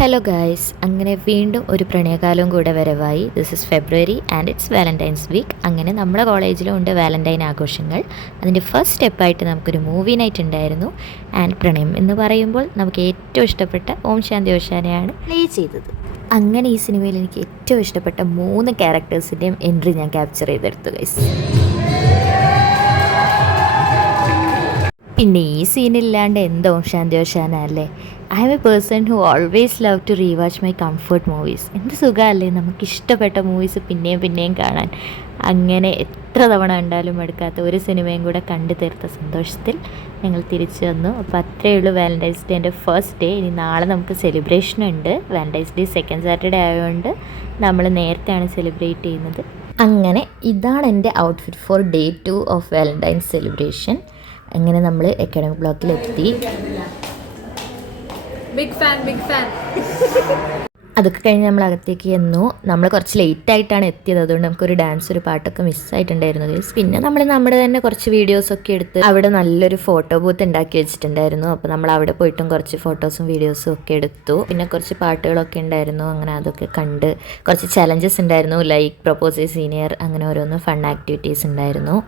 Hello guys, അങ്ങനെ വീണ്ടും ഒരു പ്രണയകാലവും കൂടെ വരവായി. This is February and it's Valentine's week. അങ്ങനെ നമ്മുടെ കോളേജിലും ഉണ്ട് വാലൻറ്റൈൻ ആഘോഷങ്ങൾ. അതിൻ്റെ ഫസ്റ്റ് സ്റ്റെപ്പായിട്ട് നമുക്കൊരു മൂവി നൈറ്റ് ഉണ്ടായിരുന്നു. ആൻഡ് പ്രണയം എന്ന് പറയുമ്പോൾ നമുക്ക് ഏറ്റവും ഇഷ്ടപ്പെട്ട ഓം ശാന്തി ഓശാനയാണ് പ്ലേ ചെയ്തത്. അങ്ങനെ ഈ സിനിമയിൽ എനിക്ക് ഏറ്റവും ഇഷ്ടപ്പെട്ട 3 ക്യാരക്ടേഴ്സിൻ്റെയും എൻട്രി ഞാൻ ക്യാപ്ചർ ചെയ്തെടുത്തു ഗൈസ്. പിന്നെ ഈ സീനില്ലാണ്ട് എന്തോ ശാന്തി ഓശാന അല്ലേ. I am a person who always love to rewatch my comfort movies. എന്ത് സുഖമല്ലേ നമുക്കിഷ്ടപ്പെട്ട മൂവീസ് പിന്നെയും പിന്നെയും കാണാൻ. അങ്ങനെ എത്ര തവണ കണ്ടാലും എടുക്കാത്ത ഒരു സിനിമയും കൂടെ കണ്ടു തീർത്ത സന്തോഷത്തിൽ ഞങ്ങൾ തിരിച്ചു വന്നു. അപ്പോൾ അത്രയേ ഉള്ളൂ വാലൻറ്റൈൻസ് ഡേൻ്റെ ഫസ്റ്റ് ഡേ. ഇനി നാളെ നമുക്ക് സെലിബ്രേഷൻ ഉണ്ട്. വാലൻറ്റൈൻസ് ഡേ സെക്കൻഡ് സാറ്റർഡേ ആയതുകൊണ്ട് നമ്മൾ നേരത്തെയാണ് സെലിബ്രേറ്റ് ചെയ്യുന്നത്. അങ്ങനെ ഇതാണ് എൻ്റെ outfit for day 2 of Valentine's celebration. അങ്ങനെ നമ്മൾ അക്കാഡമിക് ബ്ലോക്കിലെത്തി. Big fan. അതൊക്കെ കഴിഞ്ഞ് നമ്മൾ അകത്തേക്ക് ചെന്നു. നമ്മൾ കുറച്ച് ലേറ്റായിട്ടാണ് എത്തിയത്, അതുകൊണ്ട് നമുക്കൊരു ഡാൻസ് ഒരു പാട്ടൊക്കെ മിസ്സായിട്ടുണ്ടായിരുന്നു ഗൈസ്. പിന്നെ നമ്മൾ നമ്മുടെ തന്നെ കുറച്ച് വീഡിയോസൊക്കെ എടുത്ത് അവിടെ നല്ലൊരു ഫോട്ടോ ബൂത്ത് ഉണ്ടാക്കി വെച്ചിട്ടുണ്ടായിരുന്നു. അപ്പോൾ നമ്മൾ അവിടെ പോയിട്ടും കുറച്ച് ഫോട്ടോസും വീഡിയോസും ഒക്കെ എടുത്തു. പിന്നെ കുറച്ച് പാട്ടുകളൊക്കെ ഉണ്ടായിരുന്നു. അങ്ങനെ അതൊക്കെ കണ്ട് കുറച്ച് ചലഞ്ചസ് ഉണ്ടായിരുന്നു, ലൈക്ക് പ്രൊപ്പോസ് എ സീനിയർ, അങ്ങനെ ഓരോന്ന് ഫൺ ആക്ടിവിറ്റീസ് ഉണ്ടായിരുന്നു.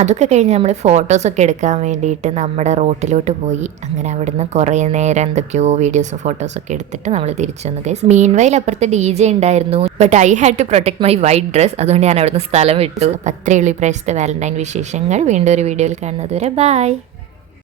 അതൊക്കെ കഴിഞ്ഞ് നമ്മൾ ഫോട്ടോസൊക്കെ എടുക്കാൻ വേണ്ടിയിട്ട് നമ്മുടെ റോട്ടിലോട്ട് പോയി. അങ്ങനെ അവിടുന്ന് കുറേ നേരം എന്തൊക്കെയോ വീഡിയോസും ഫോട്ടോസൊക്കെ എടുത്തിട്ട് നമ്മൾ തിരിച്ചു വന്നു ഗൈസ്. മീൻവൈൽ അപ്പുറത്ത് DJ ഉണ്ടായിരുന്നു. But I had to protect my white dress, അതുകൊണ്ട് ഞാൻ അവിടുന്ന് സ്ഥലം വിട്ടു. അപ്പം അത്രയേ ഉള്ളൂ ഈ പ്രാവശ്യത്തെ വാലൻറ്റൈൻ വിശേഷങ്ങൾ. വീണ്ടും ഒരു വീഡിയോയിൽ കാണുന്നത് വരെ ബൈ.